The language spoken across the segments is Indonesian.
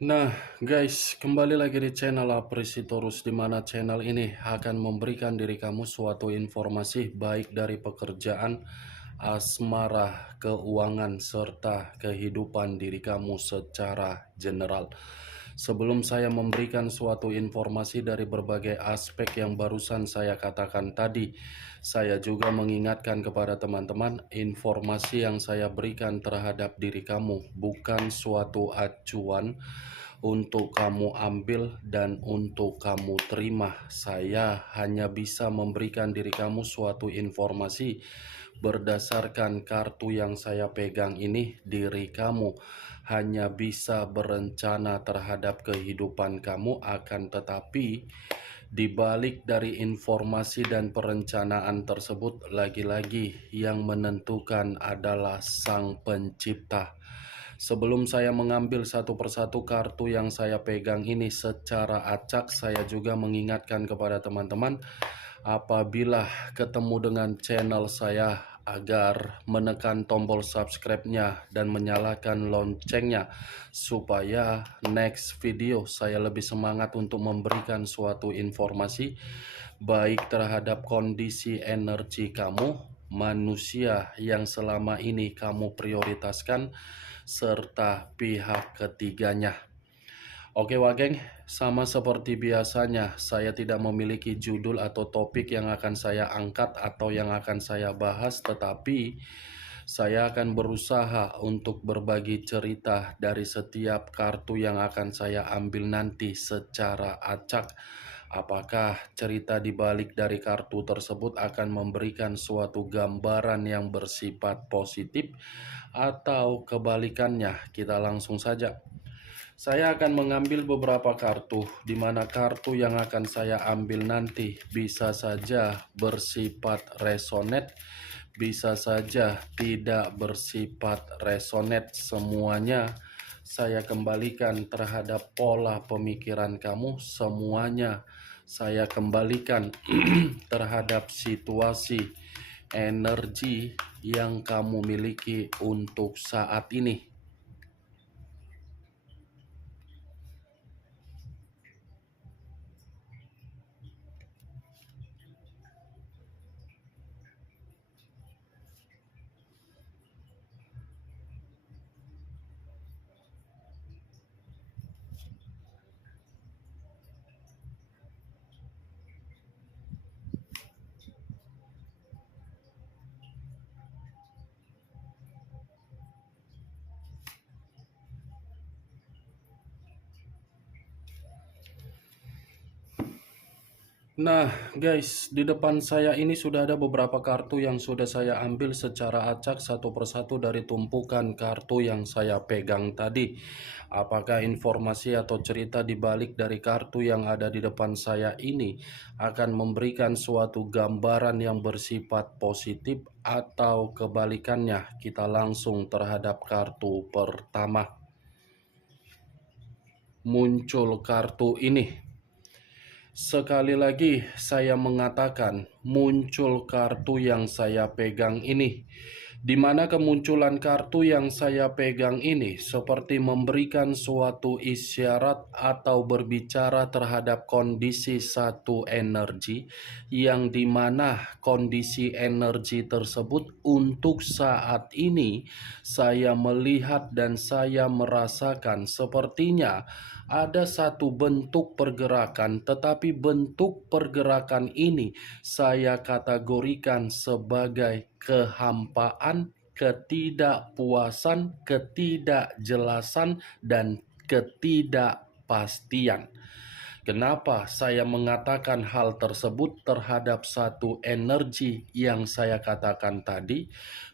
Nah, guys, kembali lagi di channel Apresitorus, di mana channel ini akan memberikan diri kamu suatu informasi baik dari pekerjaan, asmara, keuangan, serta kehidupan diri kamu secara general. Sebelum saya memberikan suatu informasi dari berbagai aspek yang barusan saya katakan tadi, saya juga mengingatkan kepada teman-teman, informasi yang saya berikan terhadap diri kamu bukan suatu acuan untuk kamu ambil dan untuk kamu terima. Saya hanya bisa memberikan diri kamu suatu informasi berdasarkan kartu yang saya pegang ini. Diri kamu hanya bisa berencana terhadap kehidupan kamu, akan tetapi di balik dari informasi dan perencanaan tersebut, lagi-lagi yang menentukan adalah Sang Pencipta. Sebelum saya mengambil satu persatu kartu yang saya pegang ini secara acak, saya juga mengingatkan kepada teman-teman, apabila ketemu dengan channel saya, agar menekan tombol subscribe-nya dan menyalakan loncengnya, supaya next video saya lebih semangat untuk memberikan suatu informasi baik terhadap kondisi energi kamu, manusia yang selama ini kamu prioritaskan, serta pihak ketiganya. Oke Wageng, sama seperti biasanya, saya tidak memiliki judul atau topik yang akan saya angkat atau yang akan saya bahas, tetapi saya akan berusaha untuk berbagi cerita dari setiap kartu yang akan saya ambil nanti secara acak. Apakah cerita di balik dari kartu tersebut akan memberikan suatu gambaran yang bersifat positif atau kebalikannya? Kita langsung saja. Saya akan mengambil beberapa kartu, di mana kartu yang akan saya ambil nanti bisa saja bersifat resonate, bisa saja tidak bersifat resonate. Semuanya saya kembalikan terhadap pola pemikiran kamu, semuanya saya kembalikan terhadap situasi energi yang kamu miliki untuk saat ini. Nah guys, di depan saya ini sudah ada beberapa kartu yang sudah saya ambil secara acak satu persatu dari tumpukan kartu yang saya pegang tadi. Apakah informasi atau cerita di balik dari kartu yang ada di depan saya ini akan memberikan suatu gambaran yang bersifat positif atau kebalikannya? Kita langsung terhadap kartu pertama. Muncul kartu ini. Sekali lagi saya mengatakan, muncul kartu yang saya pegang ini, di mana kemunculan kartu yang saya pegang ini seperti memberikan suatu isyarat atau berbicara terhadap kondisi satu energi, yang dimana kondisi energi tersebut untuk saat ini saya melihat dan saya merasakan sepertinya ada satu bentuk pergerakan, tetapi bentuk pergerakan ini saya kategorikan sebagai kehampaan, ketidakpuasan, ketidakjelasan, dan ketidakpastian. Kenapa saya mengatakan hal tersebut terhadap satu energi yang saya katakan tadi?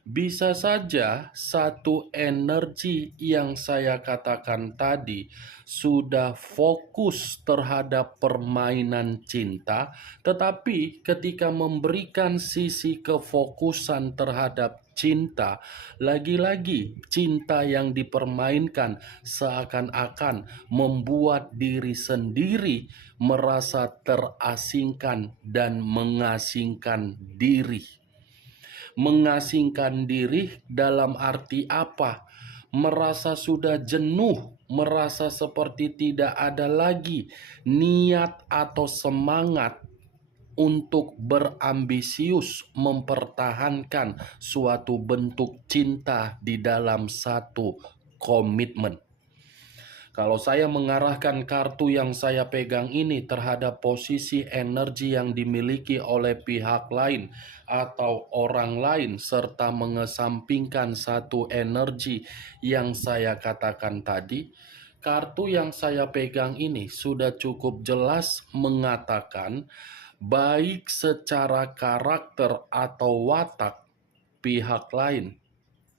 Bisa saja satu energi yang saya katakan tadi sudah fokus terhadap permainan cinta, tetapi ketika memberikan sisi kefokusan terhadap cinta, lagi-lagi cinta yang dipermainkan seakan-akan membuat diri sendiri merasa terasingkan dan mengasingkan diri. Mengasingkan diri dalam arti apa? merasa sudah jenuh, merasa seperti tidak ada lagi niat atau semangat untuk berambisius mempertahankan suatu bentuk cinta di dalam satu komitmen. Kalau saya mengarahkan kartu yang saya pegang ini terhadap posisi energi yang dimiliki oleh pihak lain atau orang lain, serta mengesampingkan satu energi yang saya katakan tadi, kartu yang saya pegang ini sudah cukup jelas mengatakan baik secara karakter atau watak pihak lain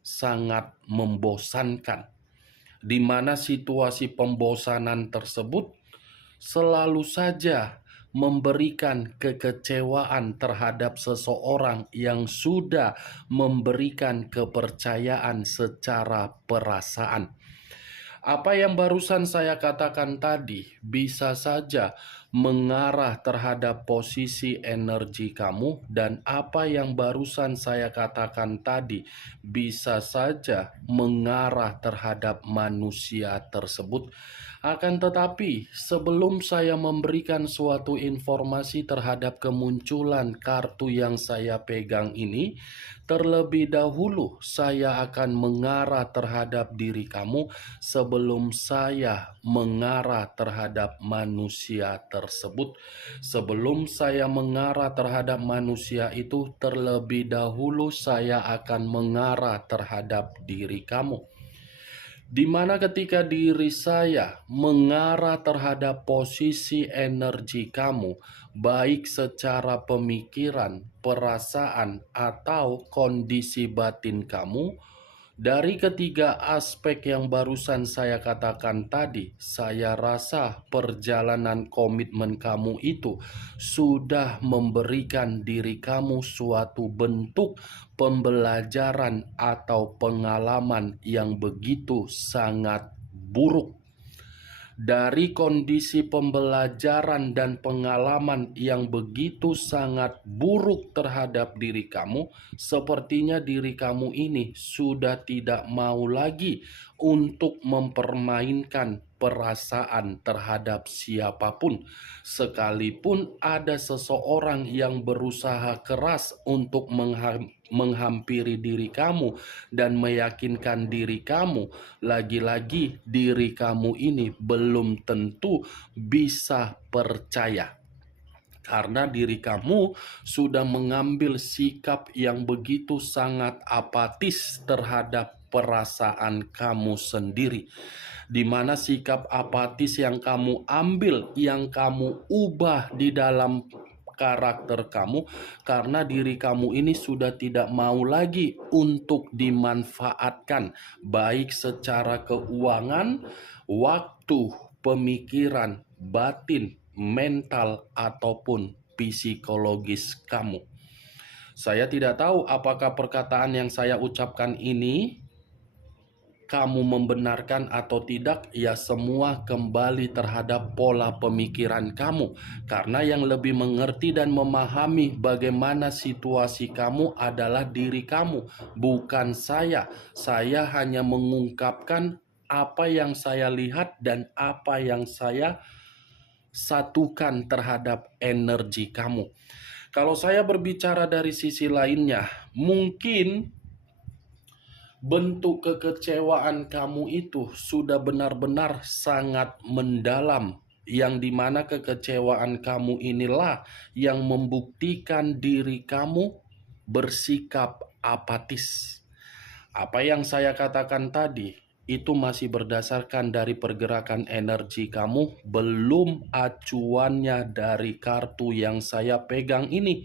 sangat membosankan, di mana situasi pembosanan tersebut selalu saja memberikan kekecewaan terhadap seseorang yang sudah memberikan kepercayaan secara perasaan. Apa yang barusan saya katakan tadi bisa saja mengarah terhadap posisi energi kamu, dan apa yang barusan saya katakan tadi bisa saja mengarah terhadap manusia tersebut. Akan tetapi, sebelum saya memberikan suatu informasi terhadap kemunculan kartu yang saya pegang ini, terlebih dahulu saya akan mengarah terhadap diri kamu sebelum saya mengarah terhadap manusia tersebut. Sebelum saya mengarah terhadap manusia itu, terlebih dahulu saya akan mengarah terhadap diri kamu. Di mana ketika diri saya mengarah terhadap posisi energi kamu, baik secara pemikiran, perasaan, atau kondisi batin kamu, dari ketiga aspek yang barusan saya katakan tadi, saya rasa perjalanan komitmen kamu itu sudah memberikan diri kamu suatu bentuk pembelajaran atau pengalaman yang begitu sangat buruk. Dari kondisi pembelajaran dan pengalaman yang begitu sangat buruk terhadap diri kamu, sepertinya diri kamu ini sudah tidak mau lagi untuk mempermainkan perasaan terhadap siapapun, sekalipun ada seseorang yang berusaha keras untuk menghampiri diri kamu dan meyakinkan diri kamu. Lagi-lagi diri kamu ini belum tentu bisa percaya, karena diri kamu sudah mengambil sikap yang begitu sangat apatis terhadap perasaan kamu sendiri, di mana sikap apatis yang kamu ambil, yang kamu ubah di dalam karakter kamu, karena diri kamu ini sudah tidak mau lagi untuk dimanfaatkan, baik secara keuangan, waktu, pemikiran, batin, mental, ataupun psikologis kamu. Saya tidak tahu apakah perkataan yang saya ucapkan ini kamu membenarkan atau tidak. Ya, semua kembali terhadap pola pemikiran kamu, karena yang lebih mengerti dan memahami bagaimana situasi kamu adalah diri kamu, bukan saya. Saya hanya mengungkapkan apa yang saya lihat dan apa yang saya satukan terhadap energi kamu. Kalau saya berbicara dari sisi lainnya, mungkin bentuk kekecewaan kamu itu sudah benar-benar sangat mendalam, yang dimana kekecewaan kamu inilah yang membuktikan diri kamu bersikap apatis. Apa yang saya katakan tadi itu masih berdasarkan dari pergerakan energi kamu, belum acuannya dari kartu yang saya pegang ini.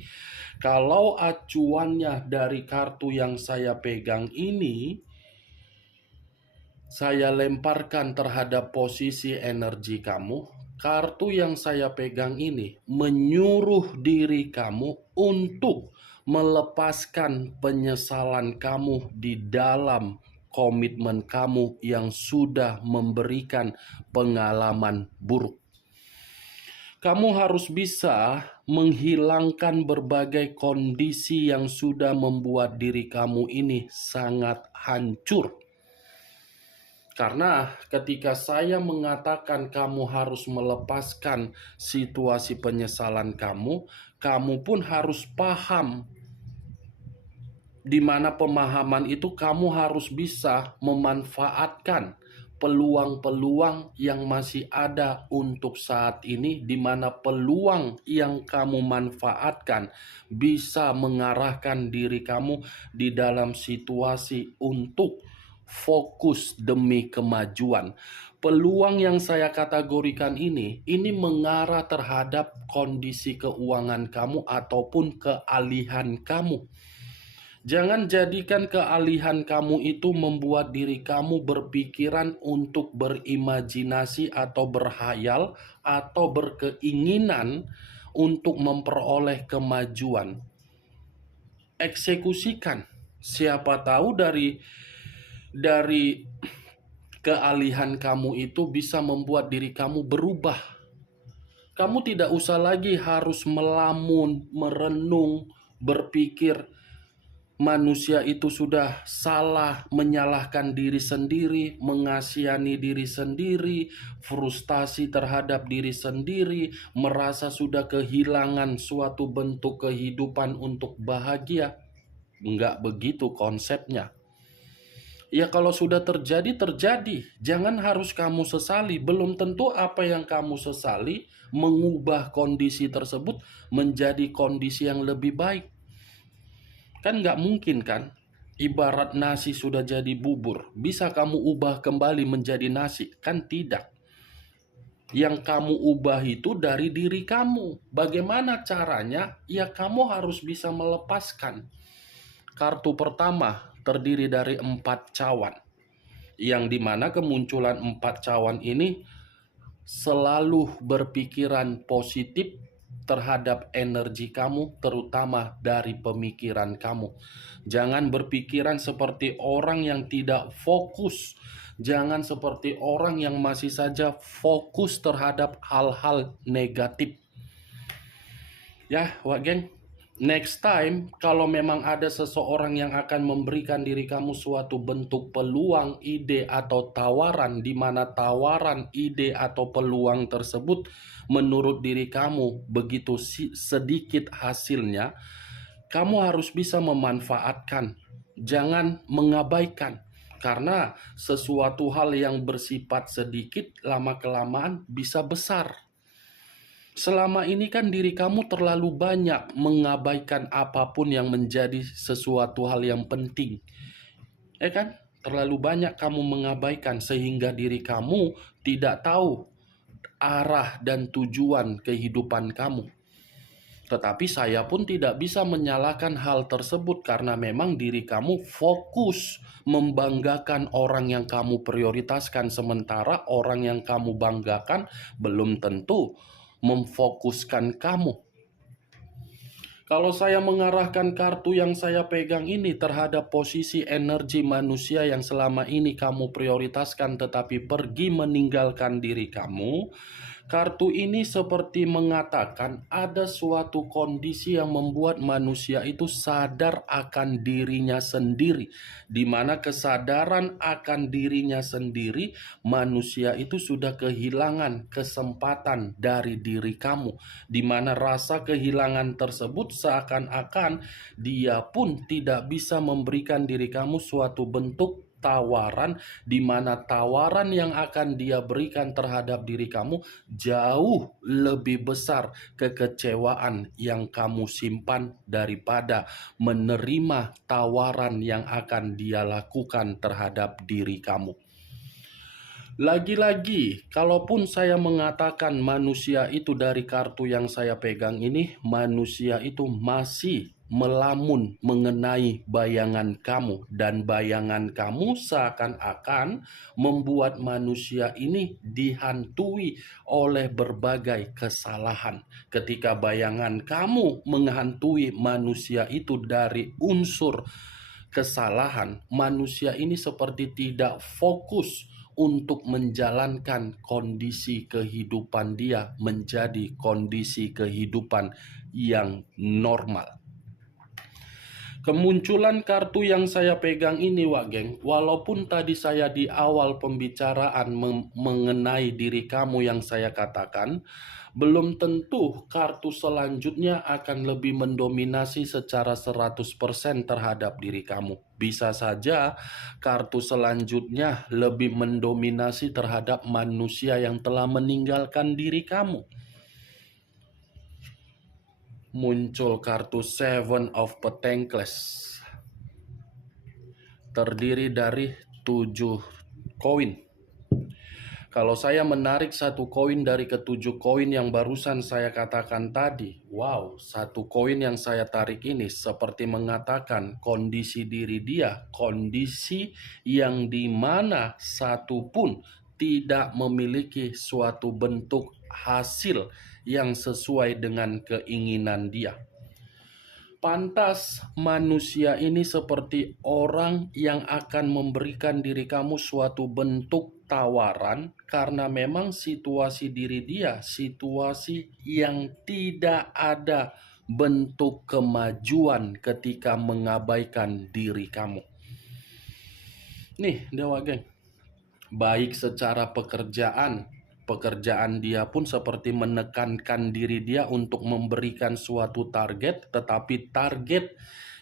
Kalau acuannya dari kartu yang saya pegang ini, saya lemparkan terhadap posisi energi kamu. Kartu yang saya pegang ini menyuruh diri kamu untuk melepaskan penyesalan kamu di dalam komitmen kamu yang sudah memberikan pengalaman buruk. Kamu harus bisa menghilangkan berbagai kondisi yang sudah membuat diri kamu ini sangat hancur. Karena ketika saya mengatakan kamu harus melepaskan situasi penyesalan kamu, kamu pun harus paham, di mana pemahaman itu kamu harus bisa memanfaatkan peluang-peluang yang masih ada untuk saat ini, di mana peluang yang kamu manfaatkan bisa mengarahkan diri kamu di dalam situasi untuk fokus demi kemajuan. Peluang yang saya kategorikan ini mengarah terhadap kondisi keuangan kamu ataupun kealihan kamu. Jangan jadikan kealihan kamu itu membuat diri kamu berpikiran untuk berimajinasi atau berhayal atau berkeinginan untuk memperoleh kemajuan. Eksekusikan. Siapa tahu dari kealihan kamu itu bisa membuat diri kamu berubah. Kamu tidak usah lagi harus melamun, merenung, berpikir manusia itu sudah salah, menyalahkan diri sendiri, mengasihani diri sendiri, frustasi terhadap diri sendiri, merasa sudah kehilangan suatu bentuk kehidupan untuk bahagia. Enggak begitu konsepnya. Ya kalau sudah terjadi, terjadi. Jangan harus kamu sesali. Belum tentu apa yang kamu sesali mengubah kondisi tersebut menjadi kondisi yang lebih baik. Kan nggak mungkin kan? Ibarat nasi sudah jadi bubur, bisa kamu ubah kembali menjadi nasi? Kan tidak. Yang kamu ubah itu dari diri kamu. Bagaimana caranya? Ya kamu harus bisa melepaskan. Kartu pertama terdiri dari 4 cawan. Yang dimana kemunculan 4 cawan ini selalu berpikiran positif terhadap energi kamu, terutama dari pemikiran kamu. Jangan berpikiran seperti orang yang tidak fokus. Jangan seperti orang yang masih saja fokus terhadap hal-hal negatif. Ya, Wak Geng. Next time, kalau memang ada seseorang yang akan memberikan diri kamu suatu bentuk peluang, ide, atau tawaran, di mana tawaran, ide, atau peluang tersebut menurut diri kamu begitu sedikit hasilnya, kamu harus bisa memanfaatkan. Jangan mengabaikan. Karena sesuatu hal yang bersifat sedikit, lama-kelamaan bisa besar. Selama ini kan diri kamu terlalu banyak mengabaikan apapun yang menjadi sesuatu hal yang penting. Kan? Terlalu banyak kamu mengabaikan sehingga diri kamu tidak tahu arah dan tujuan kehidupan kamu. Tetapi saya pun tidak bisa menyalahkan hal tersebut karena memang diri kamu fokus membanggakan orang yang kamu prioritaskan, sementara orang yang kamu banggakan belum tentu memfokuskan kamu. Kalau saya mengarahkan kartu yang saya pegang ini terhadap posisi energi manusia yang selama ini kamu prioritaskan tetapi pergi meninggalkan diri kamu, kartu ini seperti mengatakan ada suatu kondisi yang membuat manusia itu sadar akan dirinya sendiri, di mana kesadaran akan dirinya sendiri, manusia itu sudah kehilangan kesempatan dari diri kamu, di mana rasa kehilangan tersebut seakan-akan dia pun tidak bisa memberikan diri kamu suatu bentuk tawaran, di mana tawaran yang akan dia berikan terhadap diri kamu jauh lebih besar kekecewaan yang kamu simpan daripada menerima tawaran yang akan dia lakukan terhadap diri kamu. Lagi-lagi, kalaupun saya mengatakan manusia itu dari kartu yang saya pegang ini, manusia itu masih melamun mengenai bayangan kamu, dan bayangan kamu seakan-akan membuat manusia ini dihantui oleh berbagai kesalahan. Ketika bayangan kamu menghantui manusia itu dari unsur kesalahan, manusia ini seperti tidak fokus untuk menjalankan kondisi kehidupan dia menjadi kondisi kehidupan yang normal. Kemunculan kartu yang saya pegang ini, Wak Geng, walaupun tadi saya di awal pembicaraan mengenai diri kamu yang saya katakan, belum tentu kartu selanjutnya akan lebih mendominasi secara 100% terhadap diri kamu. Bisa saja kartu selanjutnya lebih mendominasi terhadap manusia yang telah meninggalkan diri kamu. Muncul kartu Seven of Pentacles. Terdiri dari 7 koin. Kalau saya menarik satu koin dari ketujuh koin yang barusan saya katakan tadi, wow, satu koin yang saya tarik ini seperti mengatakan kondisi diri dia, kondisi yang dimana satu pun tidak memiliki suatu bentuk hasil yang sesuai dengan keinginan dia. Pantas manusia ini seperti orang yang akan memberikan diri kamu suatu bentuk tawaran karena memang situasi diri dia, situasi yang tidak ada bentuk kemajuan ketika mengabaikan diri kamu. Nih, Dewa Geng, baik secara pekerjaan dia pun seperti menekankan diri dia untuk memberikan suatu target, tetapi target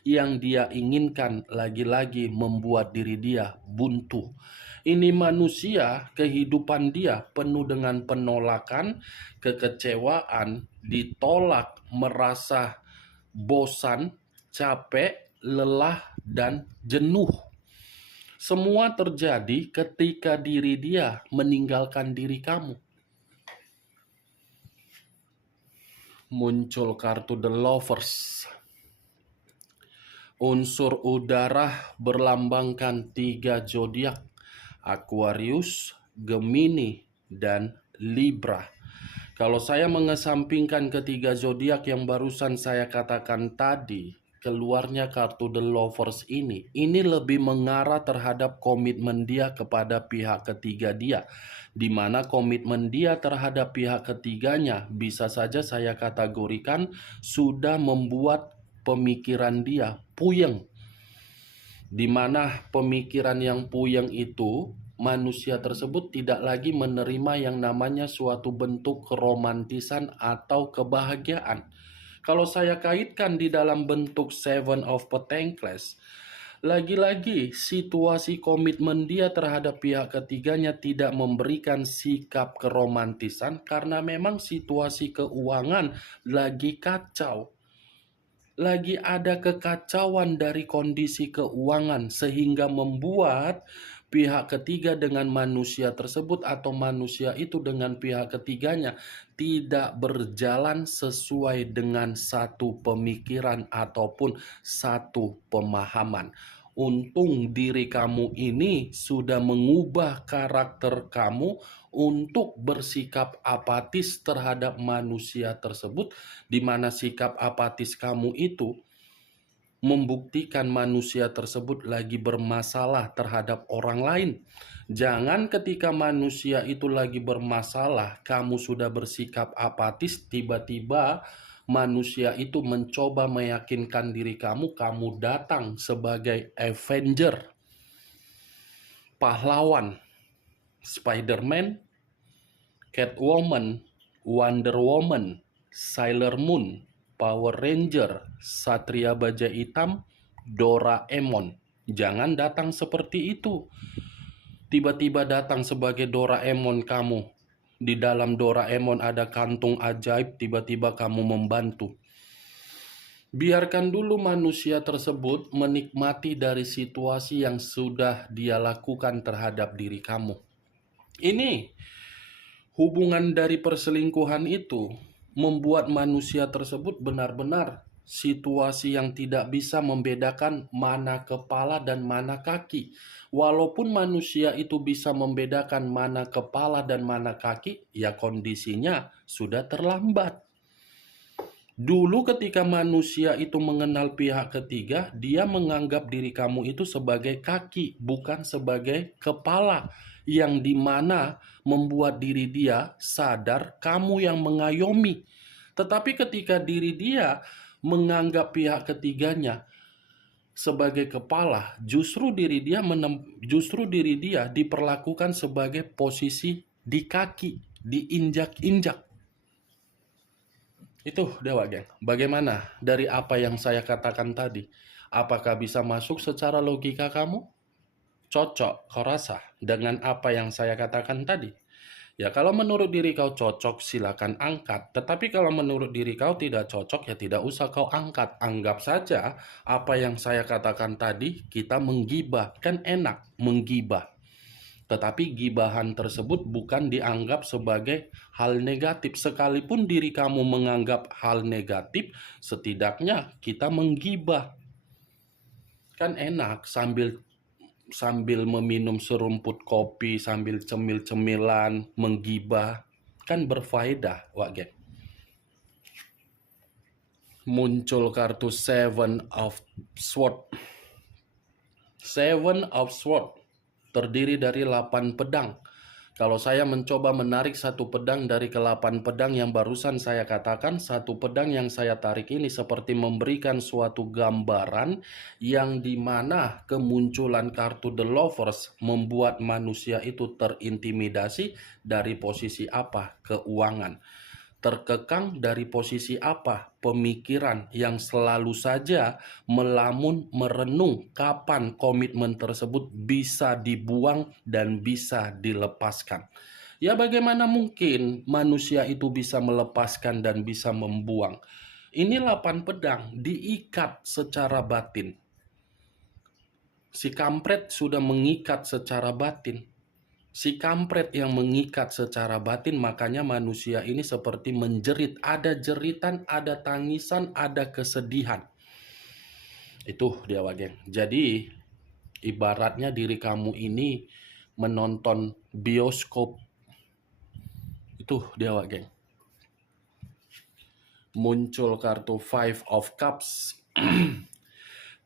yang dia inginkan lagi-lagi membuat diri dia buntu. Ini manusia, kehidupan dia penuh dengan penolakan, kekecewaan, ditolak, merasa bosan, capek, lelah, dan jenuh. Semua terjadi ketika diri dia meninggalkan diri kamu. Muncul kartu The Lovers. Unsur udara berlambangkan 3 zodiak: Aquarius, Gemini, dan Libra. Kalau saya mengesampingkan ketiga zodiak yang barusan saya katakan tadi, keluarnya kartu The Lovers ini lebih mengarah terhadap komitmen dia kepada pihak ketiga dia, di mana komitmen dia terhadap pihak ketiganya bisa saja saya kategorikan sudah membuat pemikiran dia puyeng, di mana pemikiran yang puyeng itu manusia tersebut tidak lagi menerima yang namanya suatu bentuk keromantisan atau kebahagiaan. Kalau saya kaitkan di dalam bentuk Seven of Pentacles, lagi-lagi situasi komitmen dia terhadap pihak ketiganya tidak memberikan sikap keromantisan karena memang situasi keuangan lagi kacau. Lagi ada kekacauan dari kondisi keuangan sehingga membuat pihak ketiga dengan manusia tersebut atau manusia itu dengan pihak ketiganya tidak berjalan sesuai dengan satu pemikiran ataupun satu pemahaman. Untung diri kamu ini sudah mengubah karakter kamu untuk bersikap apatis terhadap manusia tersebut, di mana sikap apatis kamu itu membuktikan manusia tersebut lagi bermasalah terhadap orang lain. Jangan ketika manusia itu lagi bermasalah, kamu sudah bersikap apatis, tiba-tiba manusia itu mencoba meyakinkan diri kamu, kamu datang sebagai Avenger, pahlawan, Spider-Man, Catwoman, Wonder Woman, Sailor Moon, Power Ranger, Satria Baja Hitam, Doraemon. Jangan datang seperti itu. Tiba-tiba datang sebagai Doraemon kamu. Di dalam Doraemon ada kantung ajaib, tiba-tiba kamu membantu. Biarkan dulu manusia tersebut menikmati dari situasi yang sudah dia lakukan terhadap diri kamu. Ini hubungan dari perselingkuhan itu membuat manusia tersebut benar-benar situasi yang tidak bisa membedakan mana kepala dan mana kaki. Walaupun manusia itu bisa membedakan mana kepala dan mana kaki, ya kondisinya sudah terlambat. Dulu ketika manusia itu mengenal pihak ketiga, dia menganggap diri kamu itu sebagai kaki, bukan sebagai kepala, yang dimana membuat diri dia sadar kamu yang mengayomi. Tetapi ketika diri dia menganggap pihak ketiganya sebagai kepala, justru diri dia diperlakukan sebagai posisi di kaki, diinjak-injak. Itu Dewa Geng. Bagaimana dari apa yang saya katakan tadi? Apakah bisa masuk secara logika kamu? Cocok, kau rasa, dengan apa yang saya katakan tadi? Ya, kalau menurut diri kau cocok, silakan angkat. Tetapi kalau menurut diri kau tidak cocok, ya tidak usah kau angkat. Anggap saja apa yang saya katakan tadi, kita menggibah. Kan enak menggibah. Tetapi gibahan tersebut bukan dianggap sebagai hal negatif. Sekalipun diri kamu menganggap hal negatif, setidaknya kita menggibah. Kan enak sambil meminum serumput kopi, sambil cemil-cemilan, menggibah, kan berfaedah, Wak Gen. Muncul kartu Seven of Swords. Seven of Swords terdiri dari 8 pedang. Kalau saya mencoba menarik satu pedang dari ke-8 pedang yang barusan saya katakan, satu pedang yang saya tarik ini seperti memberikan suatu gambaran yang dimana kemunculan kartu The Lovers membuat manusia itu terintimidasi dari posisi apa? Keuangan. Terkekang dari posisi apa? Pemikiran yang selalu saja melamun, merenung kapan komitmen tersebut bisa dibuang dan bisa dilepaskan. Ya, bagaimana mungkin manusia itu bisa melepaskan dan bisa membuang? Ini 8 pedang diikat secara batin. Si kampret sudah mengikat secara batin. Si kampret yang mengikat secara batin, makanya manusia ini seperti menjerit. Ada jeritan, ada tangisan, ada kesedihan. Itu dia, Wageng. Jadi, ibaratnya diri kamu ini menonton bioskop. Itu dia, Wageng. Muncul kartu Five of Cups.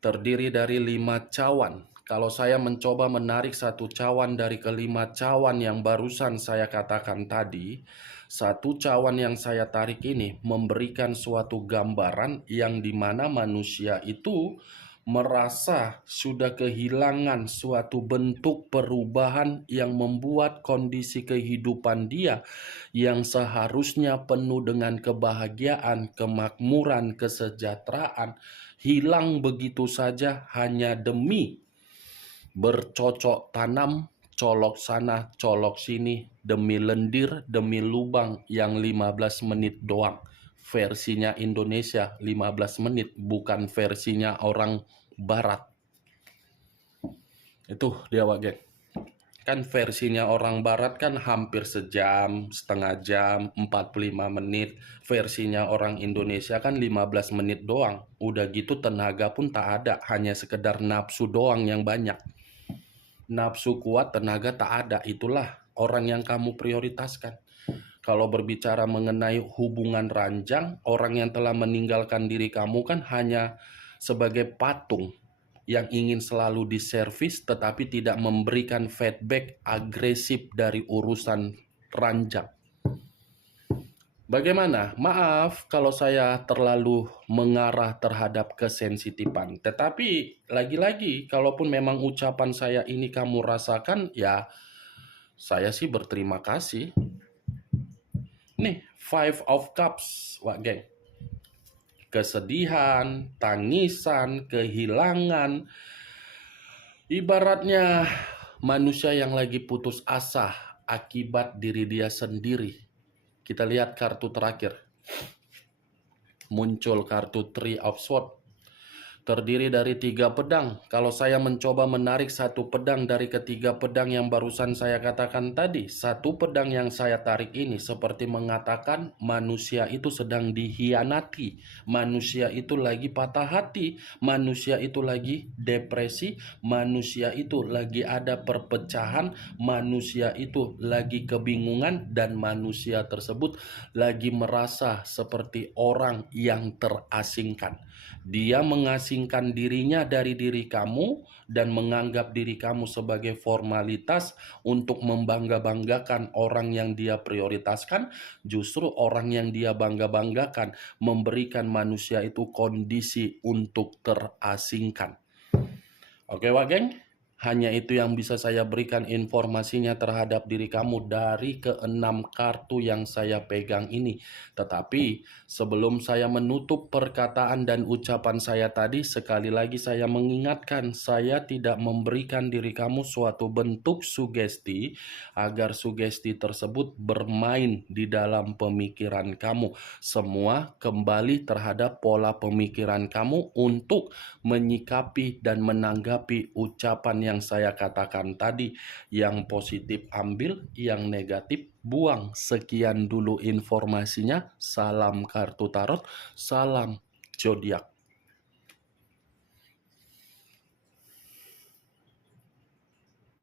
Terdiri dari 5 cawan. Kalau saya mencoba menarik satu cawan dari kelima cawan yang barusan saya katakan tadi, satu cawan yang saya tarik ini memberikan suatu gambaran yang dimana manusia itu merasa sudah kehilangan suatu bentuk perubahan yang membuat kondisi kehidupan dia yang seharusnya penuh dengan kebahagiaan, kemakmuran, kesejahteraan, hilang begitu saja hanya demi bercocok tanam, colok sana, colok sini, demi lendir, demi lubang yang 15 menit doang. Versinya Indonesia 15 menit, bukan versinya orang barat. Itu dia, Wak Geng. Kan versinya orang barat kan hampir sejam, setengah jam, 45 menit. Versinya orang Indonesia kan 15 menit doang. Udah gitu tenaga pun tak ada, hanya sekedar nafsu doang yang banyak. Nafsu kuat, tenaga tak ada. Itulah orang yang kamu prioritaskan. Kalau berbicara mengenai hubungan ranjang, orang yang telah meninggalkan diri kamu kan hanya sebagai patung yang ingin selalu diservis tetapi tidak memberikan feedback agresif dari urusan ranjang. Bagaimana? Maaf kalau saya terlalu mengarah terhadap kesensitifan. Tetapi lagi-lagi, kalaupun memang ucapan saya ini kamu rasakan, ya saya sih berterima kasih. Nih, Five of Cups, Wak Geng. Kesedihan, tangisan, kehilangan. Ibaratnya manusia yang lagi putus asa akibat diri dia sendiri. Kita lihat kartu terakhir. Muncul kartu Three of Swords. Terdiri dari 3 pedang. Kalau saya mencoba menarik satu pedang dari ketiga pedang yang barusan saya katakan tadi, satu pedang yang saya tarik ini seperti mengatakan manusia itu sedang dihianati, manusia itu lagi patah hati, manusia itu lagi depresi, manusia itu lagi ada perpecahan, manusia itu lagi kebingungan, dan manusia tersebut lagi merasa seperti orang yang terasingkan. Dia mengasingkan dirinya dari diri kamu dan menganggap diri kamu sebagai formalitas untuk membangga-banggakan orang yang dia prioritaskan. Justru orang yang dia bangga-banggakan memberikan manusia itu kondisi untuk terasingkan. Oke, Wageng, hanya itu yang bisa saya berikan informasinya terhadap diri kamu dari keenam kartu yang saya pegang ini. Tetapi sebelum saya menutup perkataan dan ucapan saya tadi, sekali lagi saya mengingatkan, saya tidak memberikan diri kamu suatu bentuk sugesti agar sugesti tersebut bermain di dalam pemikiran kamu. Semua kembali terhadap pola pemikiran kamu untuk menyikapi dan menanggapi ucapan yang saya katakan tadi. Yang positif ambil, yang negatif buang. Sekian dulu informasinya. Salam kartu tarot, salam zodiak.